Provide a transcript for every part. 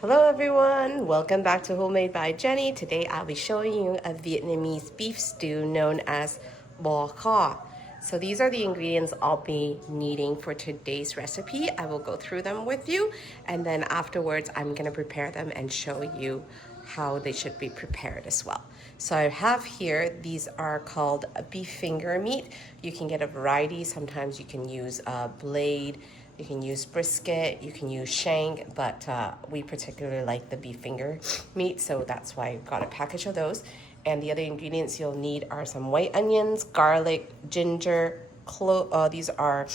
Hello everyone, welcome back to Homemade by Jenny. Today I'll be showing you a Vietnamese beef stew known as bò kho. So these are the ingredients I'll be needing for today's recipe. I will go through them with you, and then afterwards I'm gonna prepare them and show you how they should be prepared as well. So I have here, these are called beef finger meat. You can get a variety. Sometimes you can use a blade, you can use brisket, you can use shank, but we particularly like the beef finger meat, so that's why I got a package of those. And the other ingredients you'll need are some white onions, garlic, ginger, these are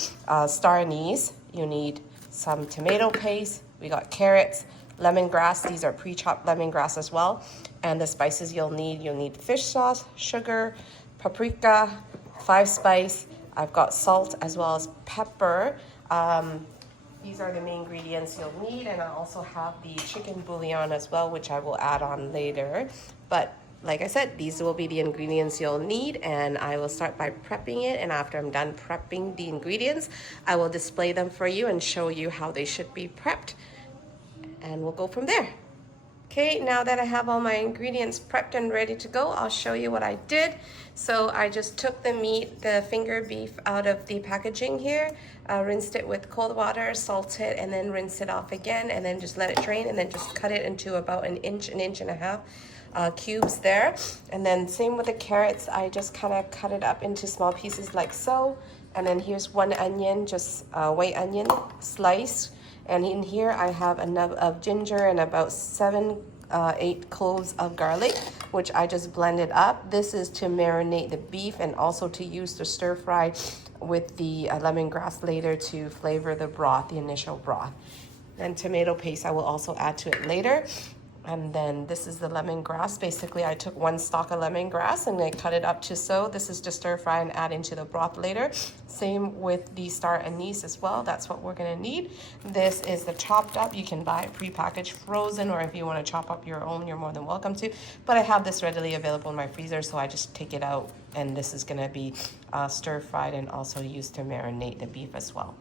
star anise. You need some tomato paste. We got carrots, lemongrass. These are pre-chopped lemongrass as well. And the spices you'll need fish sauce, sugar, paprika, 5 spice. I've got salt as well as pepper. These are the main ingredients you'll need, and I also have the chicken bouillon as well, which I will add on later. But like I said, these will be the ingredients you'll need, and I will start by prepping it, and after I'm done prepping the ingredients, I will display them for you and show you how they should be prepped, and we'll go from there. Okay, now that I have all my ingredients prepped and ready to go, I'll show you what I did. So I just took the meat, the finger beef, out of the packaging here, rinsed it with cold water, salt it, and then rinse it off again, and then just let it drain, and then just cut it into about an inch and a half cubes there. And then same with the carrots, I just kind of cut it up into small pieces like so. And then here's one onion, just white onion sliced. And in here I have a nub of ginger and about 8 cloves of garlic, which I just blended up. This is to marinate the beef and also to use to stir fry with the lemongrass later to flavor the broth, the initial broth. And tomato paste I will also add to it later. And then this is the lemongrass. Basically, I took 1 stalk of lemongrass and I cut it up to so. This is to stir fry and add into the broth later. Same with the star anise as well. That's what we're gonna need. This is the chopped up. You can buy it pre-packaged frozen, or if you wanna chop up your own, you're more than welcome to. But I have this readily available in my freezer, so I just take it out. And this is gonna be stir fried and also used to marinate the beef as well,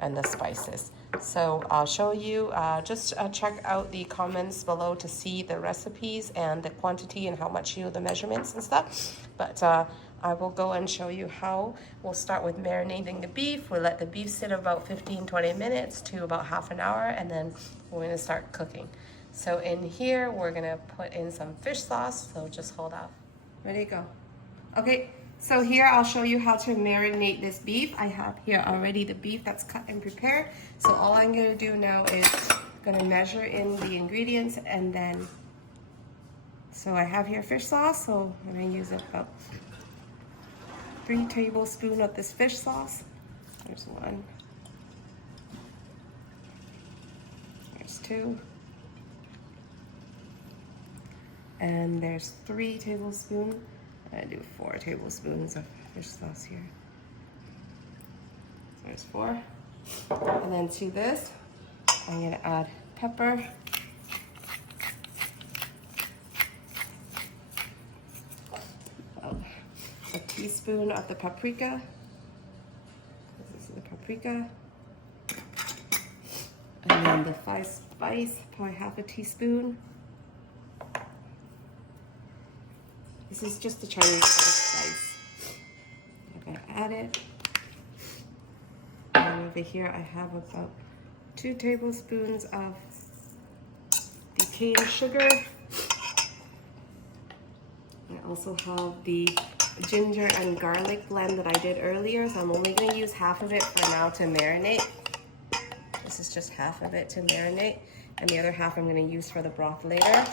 and the spices. So I'll show you, just check out the comments below to see the recipes and the quantity and how much the measurements and stuff. But I will go and show you how. We'll start with marinating the beef. We'll let the beef sit about 15-20 minutes to about half an hour, and then we're gonna start cooking. So in here, we're gonna put in some fish sauce, so just hold off. Ready to go. Okay. So here I'll show you how to marinate this beef. I have here already the beef that's cut and prepared. So all I'm gonna do now is gonna measure in the ingredients, and then, so I have here fish sauce, so I'm gonna use about 3 tablespoons of this fish sauce. There's 1. There's 2. And there's 3 tablespoons. I do 4 tablespoons of fish sauce here. So there's 4. And then to this, I'm gonna add pepper. About a teaspoon of the paprika. This is the paprika. And then the 5 spice, probably half a teaspoon. This is just the Chinese spice. I'm gonna add it. And over here I have about 2 tablespoons of the cane sugar. I also have the ginger and garlic blend that I did earlier, so I'm only gonna use half of it for now to marinate. This is just half of it to marinate, and the other half I'm gonna use for the broth later.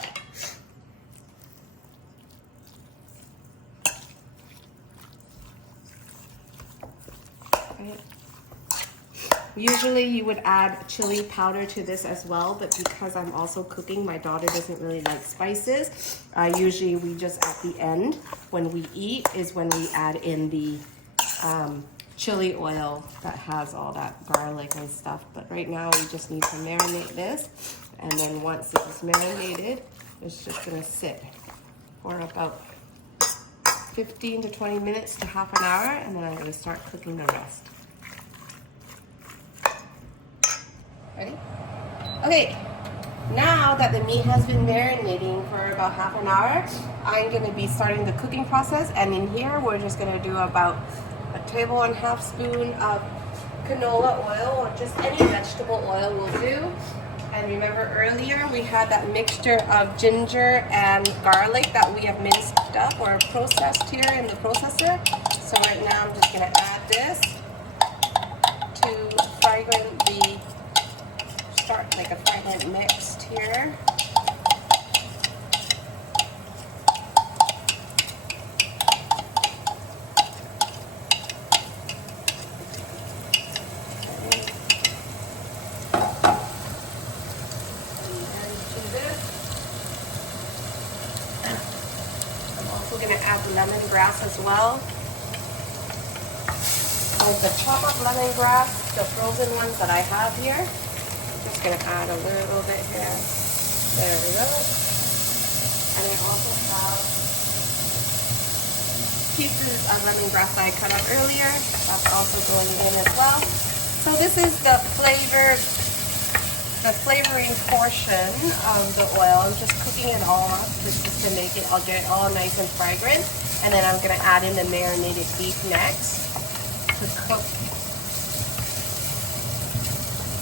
Usually you would add chili powder to this as well, but because I'm also cooking, my daughter doesn't really like spices. Usually we just at the end, when we eat, is when we add in the chili oil that has all that garlic and stuff. But right now we just need to marinate this. And then once it's marinated, it's just gonna sit for about 15 to 20 minutes to half an hour, and then I'm gonna start cooking the rest. Ready? Okay, Now that the meat has been marinating for about half an hour, I'm going to be starting the cooking process. And in here, we're just going to do about 1.5 tablespoons of canola oil, or just any vegetable oil will do. And remember earlier we had that mixture of ginger and garlic that we have minced up or processed here in the processor. So right now I'm just going to add this to start like a fragrant mix here. I'm going to add lemongrass as well. With the chopped up lemongrass, the frozen ones that I have here, I'm just going to add a little bit here. There we go. And I also have pieces of lemongrass that I cut up earlier. That's also going in as well. So this is the flavoring portion of the oil. I'm just cooking it all up just to make it, I'll get it all nice and fragrant. And then I'm going to add in the marinated beef next to cook.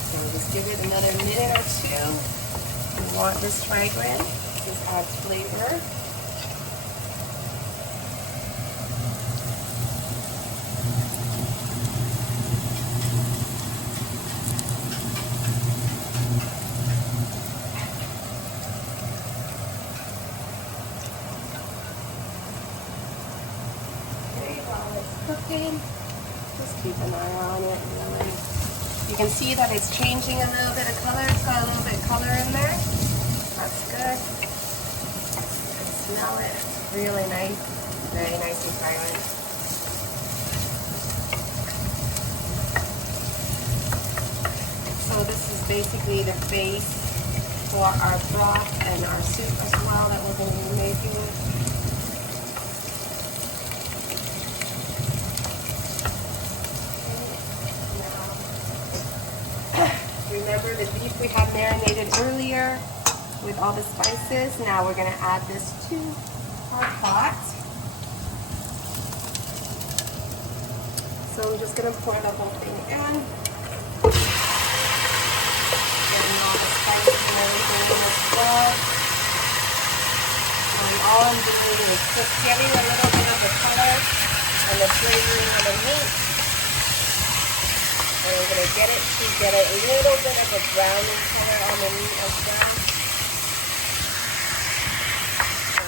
So just give it another minute or two. You want this fragrant, just adds flavor. Cooking, just keep an eye on it. Really. You can see that it's changing a little bit of color. It's got a little bit of color in there. That's good. Smell it. It's really nice. Very nice and fragrant. So this is basically the base for our broth and our soup as well that we're going to be making. Remember the beef we had marinated earlier with all the spices. Now we're going to add this to our pot. So I'm just going to pour the whole thing in. Getting all the spices and everything in as well. And all I'm doing is just getting a little bit of the color and the flavoring of the meat. And we're going to get it to get a little bit of a browning color on the meat as well. So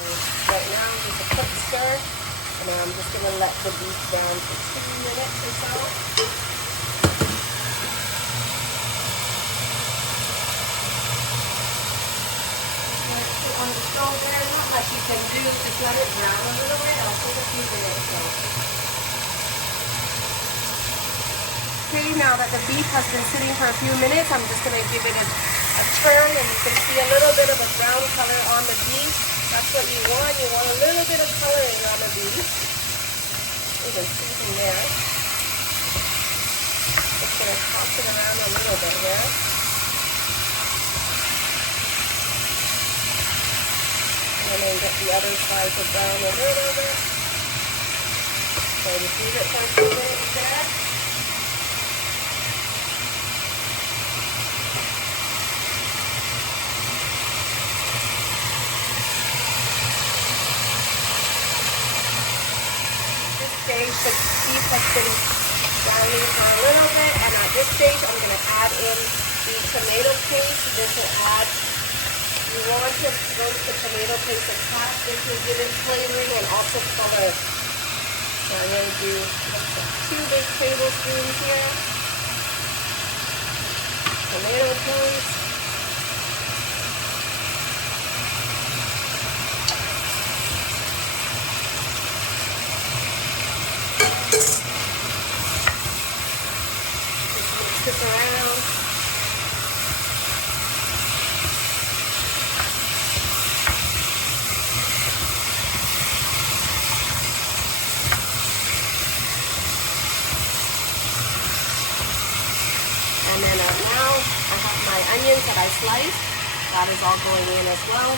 right now, just a quick stir. And then I'm just going to let the beef down for 2 minutes or so. On the stove there, not much you can do. Just let it brown a little bit. I'll take a few minutes though. Okay, now that the beef has been sitting for a few minutes, I'm just going to give it a turn, and you can see a little bit of a brown color on the beef. That's what you want. You want a little bit of coloring on the beef. Even season there. Just going to toss it around a little bit here. And then get the other side to brown a little bit. So just leave it for a few minutes there. Stage, the beef has been browning for a little bit, and at this stage I'm going to add in the tomato paste. This will add, you want to roast the tomato paste a tad. This will give it flavoring and also color. So I'm going to do 2 big tablespoons here. Tomato paste. This around. And then now I have my onions that I sliced. That is all going in as well.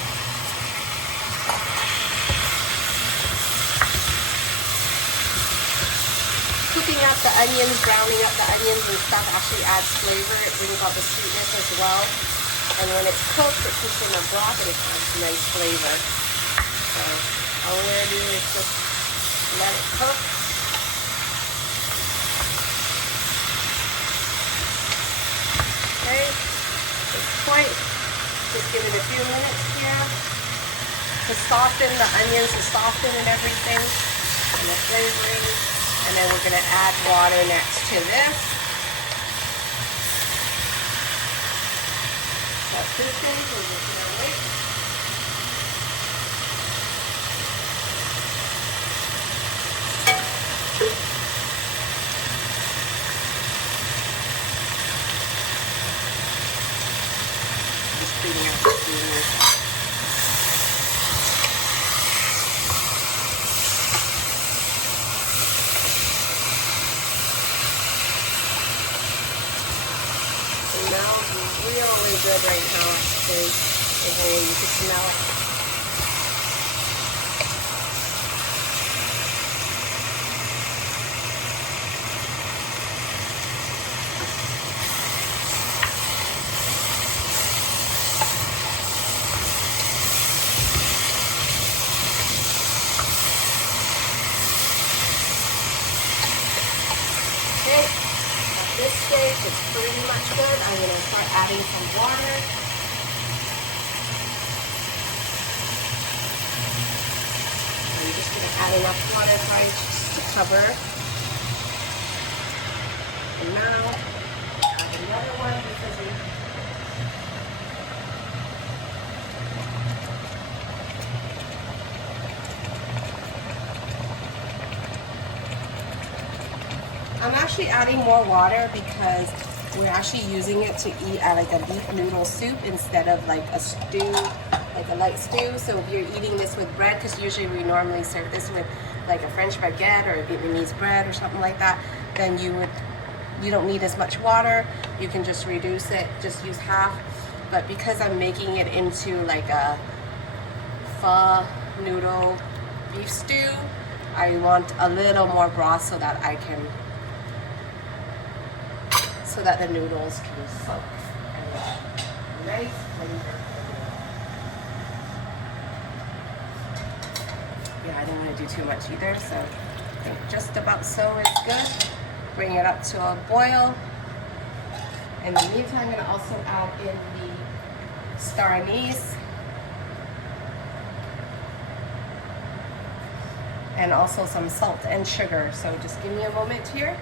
Cooking up the onions, browning up the onions and stuff actually adds flavor. It brings out the sweetness as well. And when it's cooked, it cooks in the broth and it adds nice flavor. So all we're gonna do is just let it cook. Okay, at this point, just give it a few minutes here to soften the onions, to soften and everything, and the flavoring. And then we're gonna add water next to this. So at this stage, we're just gonna wait. Just cleaning out the steam. Smells really good right now, actually. And you can smell it. Okay. At this stage, it's pretty much good. I'm going to start adding some water. I'm just going to add enough water to cover. And now, add another one because we I'm actually adding more water because we're actually using it to eat like a beef noodle soup instead of like a stew, like a light stew. So if you're eating this with bread, because usually we normally serve this with like a French baguette or a Vietnamese bread or something like that, then you don't need as much water. You can just reduce it, just use half. But because I'm making it into like a pho noodle beef stew, I want a little more broth so that the noodles can soak and nice flavor. Yeah, I don't want to do too much either, so I think just about so is good. Bring it up to a boil. In the meantime, I'm going to also add in the star anise and also some salt and sugar. So just give me a moment here.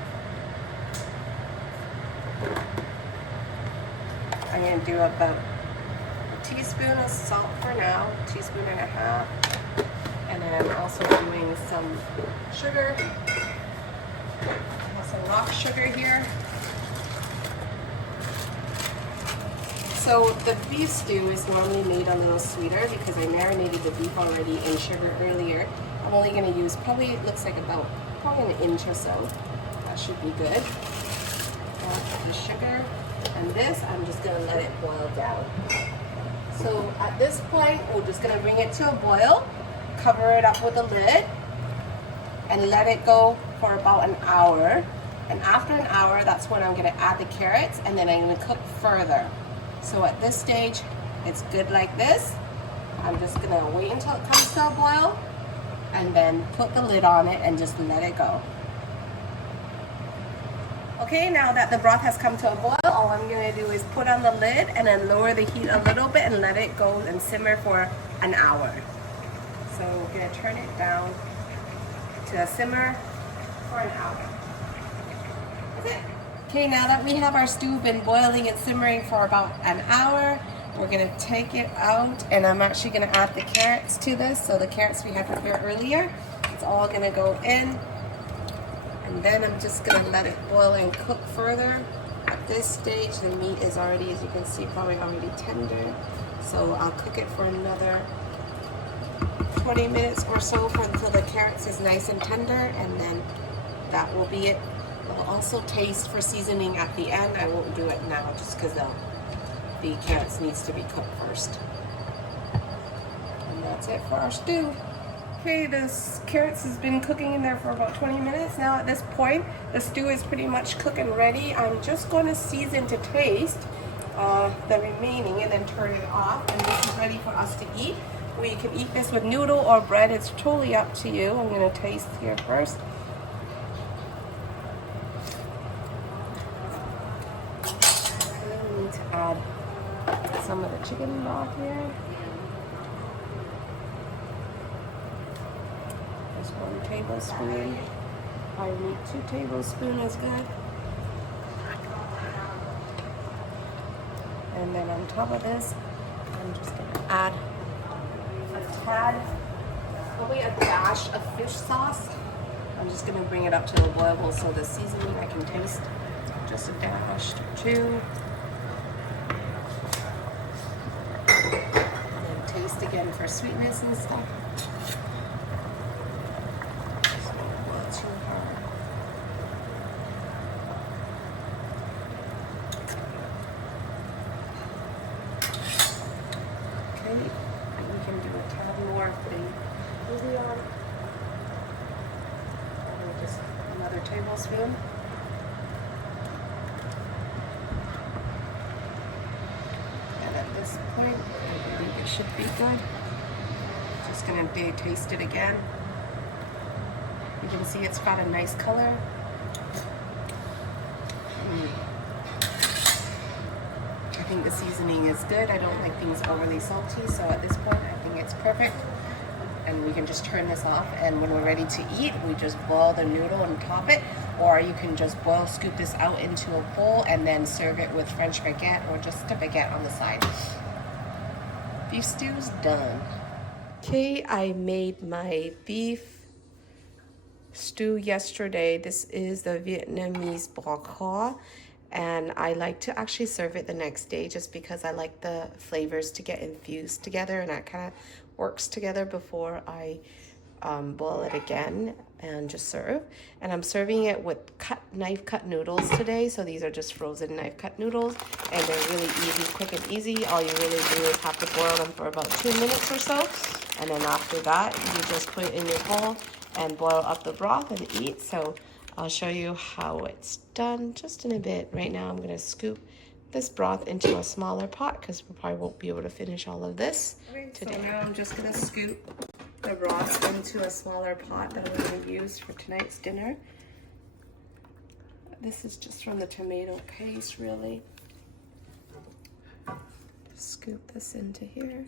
I'm going to do about a teaspoon of salt for now, a teaspoon and a half. And then I'm also doing some sugar. I have some rock sugar here. So the beef stew is normally made a little sweeter because I marinated the beef already in sugar earlier. I'm only going to use probably, it looks like probably an inch or so. That should be good. The sugar. And this, I'm just going to let it boil down. So at this point, we're just going to bring it to a boil, cover it up with a lid, and let it go for about an hour. And after an hour, that's when I'm going to add the carrots, and then I'm going to cook further. So at this stage, it's good like this. I'm just going to wait until it comes to a boil, and then put the lid on it and just let it go. Okay, now that the broth has come to a boil, all I'm going to do is put on the lid and then lower the heat a little bit and let it go and simmer for an hour. So we're going to turn it down to a simmer for an hour. That's it. Okay, now that we have our stew been boiling and simmering for about an hour, we're going to take it out, and I'm actually going to add the carrots to this. So the carrots we had prepared earlier, it's all going to go in. And then I'm just going to let it boil and cook further. At this stage, the meat is already, as you can see, probably already tender. So I'll cook it for another 20 minutes or so until the carrots is nice and tender, and then that will be it. I'll also taste for seasoning at the end. I won't do it now just because the carrots needs to be cooked first. And that's it for our stew. Okay, this carrots has been cooking in there for about 20 minutes. Now at this point, the stew is pretty much cooked and ready. I'm just going to season to taste the remaining and then turn it off. And this is ready for us to eat. We can eat this with noodle or bread. It's totally up to you. I'm going to taste here first. I need to add some of the chicken broth here. Just 1 tablespoon. I need 2 tablespoons is good. And then on top of this, I'm just going to add a tad, probably a dash of fish sauce. I'm just going to bring it up to a boil so the seasoning I can taste. Just a dash or 2. And then taste again for sweetness and stuff. We can do a tad more if they really are. Just another tablespoon. And at this point, I believe it should be good. Just gonna taste it again. You can see it's got a nice color. I think the seasoning is good. I don't like things overly salty, so at this point I think it's perfect. And we can just turn this off, and when we're ready to eat, we just boil the noodle and top it, or you can just scoop this out into a bowl and then serve it with French baguette or just a baguette on the side. Beef stew's done. Okay, I made my beef stew yesterday. This is the Vietnamese bò kho. And I like to actually serve it the next day just because I like the flavors to get infused together, and that kind of works together before I boil it again and just serve. And I'm serving it with knife cut noodles today. So these are just frozen knife cut noodles, and they're really easy, quick and easy. All you really do is have to boil them for about 2 minutes or so. And then after that, you just put it in your bowl and boil up the broth and eat. So I'll show you how it's done just in a bit. Right now I'm gonna scoop this broth into a smaller pot because we probably won't be able to finish all of this today. So now I'm just gonna scoop the broth into a smaller pot that I'm gonna use for tonight's dinner. This is just from the tomato paste, really. Just scoop this into here.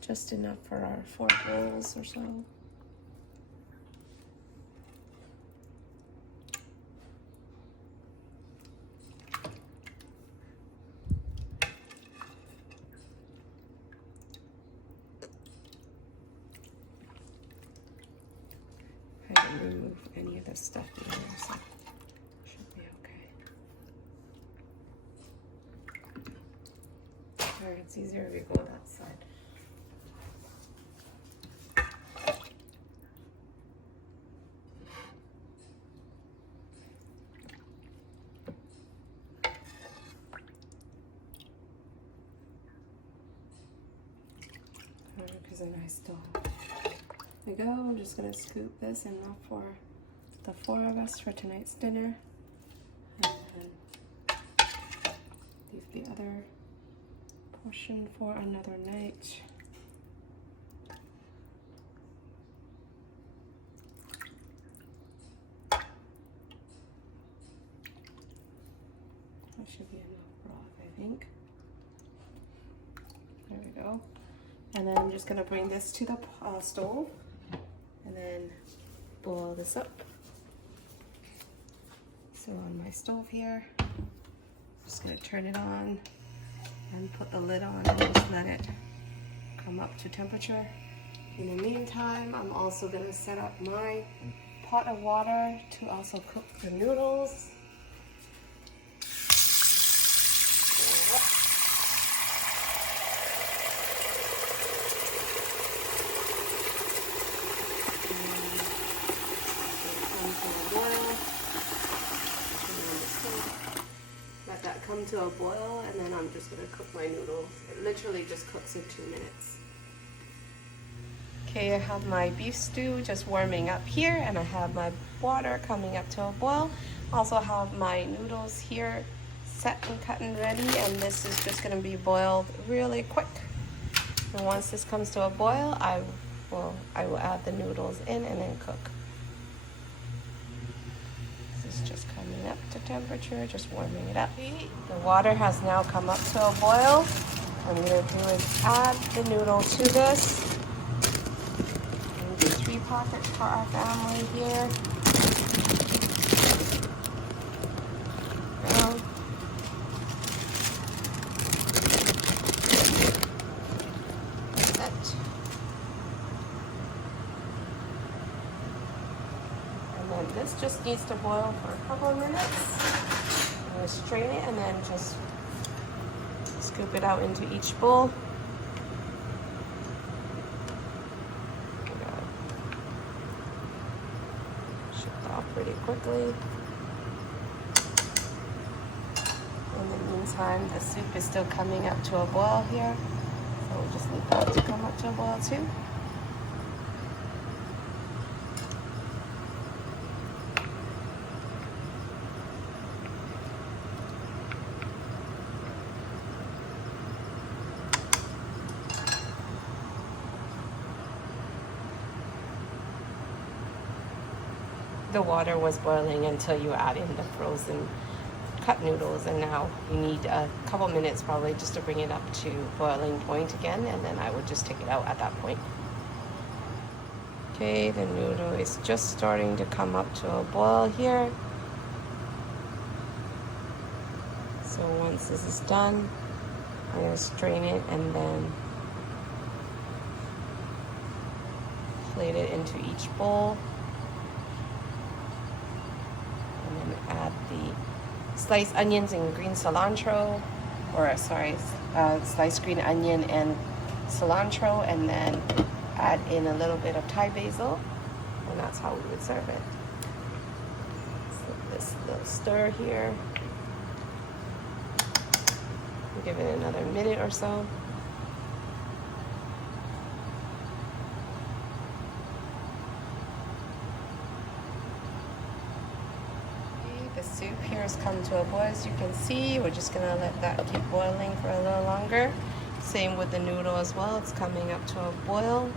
Just enough for our 4 bowls or so. I didn't remove any of this stuff either, so should be okay. Or it's easier if we go that side. Because then I still. There we go. I'm just gonna scoop this enough for the 4 of us for tonight's dinner, and then leave the other portion for another night. That should be enough broth, I think. There we go. And then I'm just gonna bring this to the stove and then boil this up. So on my stove here, I'm just gonna turn it on and put the lid on and just let it come up to temperature. In the meantime, I'm also gonna set up my pot of water to also cook the noodles. Let that come to a boil, and then I'm just gonna cook my noodle. It literally just cooks in 2 minutes. Okay, I have my beef stew just warming up here, and I have my water coming up to a boil. Also have my noodles here set and cut and ready, and this is just gonna be boiled really quick. And once this comes to a boil, I will add the noodles in and then cook. This is just coming up to temperature, just warming it up. The water has now come up to a boil. What I'm gonna do is add the noodle to this. 3 pockets for our family here. And then this just needs to boil for a couple of minutes. I'm going to strain it and then just scoop it out into each bowl. Pretty quickly. In the meantime, the soup is still coming up to a boil here, so we'll just need that to come up to a boil too. The water was boiling until you add in the frozen cut noodles, and now you need a couple minutes probably just to bring it up to boiling point again, and then I would just take it out at that point. Okay, the noodle is just starting to come up to a boil here. So once this is done, I'm going to strain it and then plate it into each bowl. Add the sliced onions and green cilantro, or sorry, sliced green onion and cilantro, and then add in a little bit of Thai basil, and that's how we would serve it. So this little stir here. We'll give it another minute or so. The soup here has come to a boil, as you can see. We're just gonna let that keep boiling for a little longer. Same with the noodle as well. It's coming up to a boil.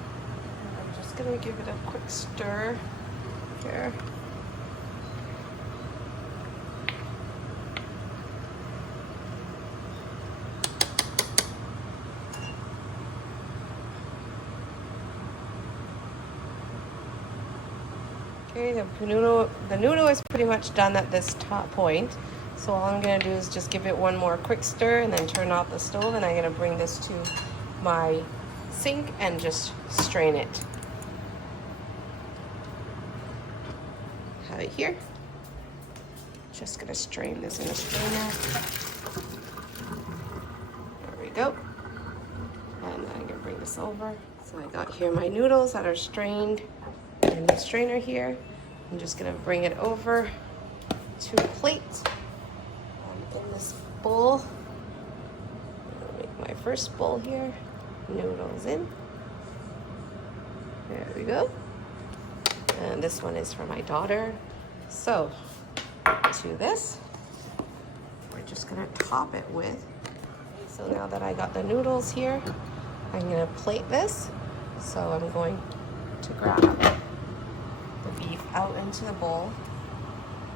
I'm just gonna give it a quick stir here. Okay, the noodle is pretty much done at this top point. So all I'm gonna do is just give it one more quick stir and then turn off the stove, and I'm gonna bring this to my sink and just strain it. Have it here. Just gonna strain this in a strainer. There we go. And I'm gonna bring this over. So I got here my noodles that are strained in the strainer here. I'm just gonna bring it over to a plate. In this bowl, I'm gonna make my first bowl here. Noodles in. There we go. And this one is for my daughter. So to this, we're just gonna top it with. So now that I got the noodles here, I'm gonna plate this. So I'm going to grab the beef out into the bowl,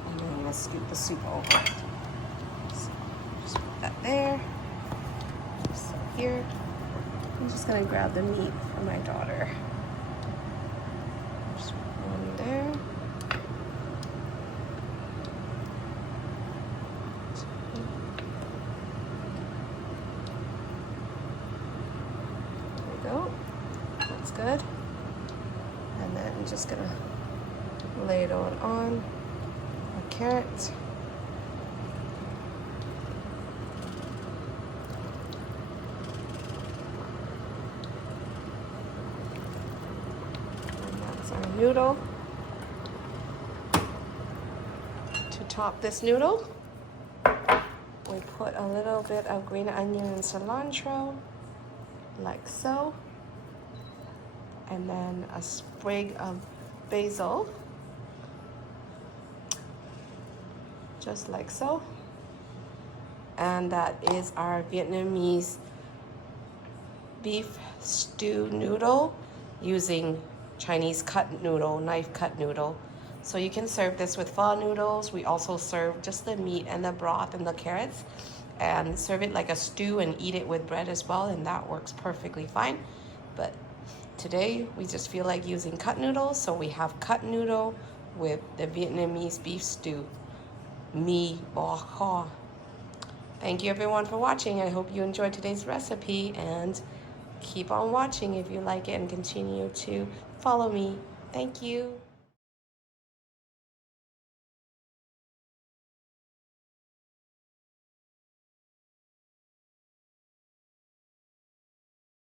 and I'm gonna scoop the soup over. So just put that there. So here, I'm just gonna grab the meat for my daughter. Just one there. There we go. That's good. And then I'm just gonna lay it on a carrot. And that's our noodle. To top this noodle, we we put a little bit of green onion and cilantro, like so. And then a sprig of basil, just like so. And that is our Vietnamese beef stew noodle using Chinese cut noodle, knife cut noodle. So you can serve this with pho noodles. We also serve just the meat and the broth and the carrots, and serve it like a stew and eat it with bread as well, and that works perfectly fine. But today we just feel like using cut noodles, so we have cut noodle with the Vietnamese beef stew, mi bo kho. Thank you everyone for watching. I hope you enjoyed today's recipe, and keep on watching if you like it, and continue to follow me. Thank you.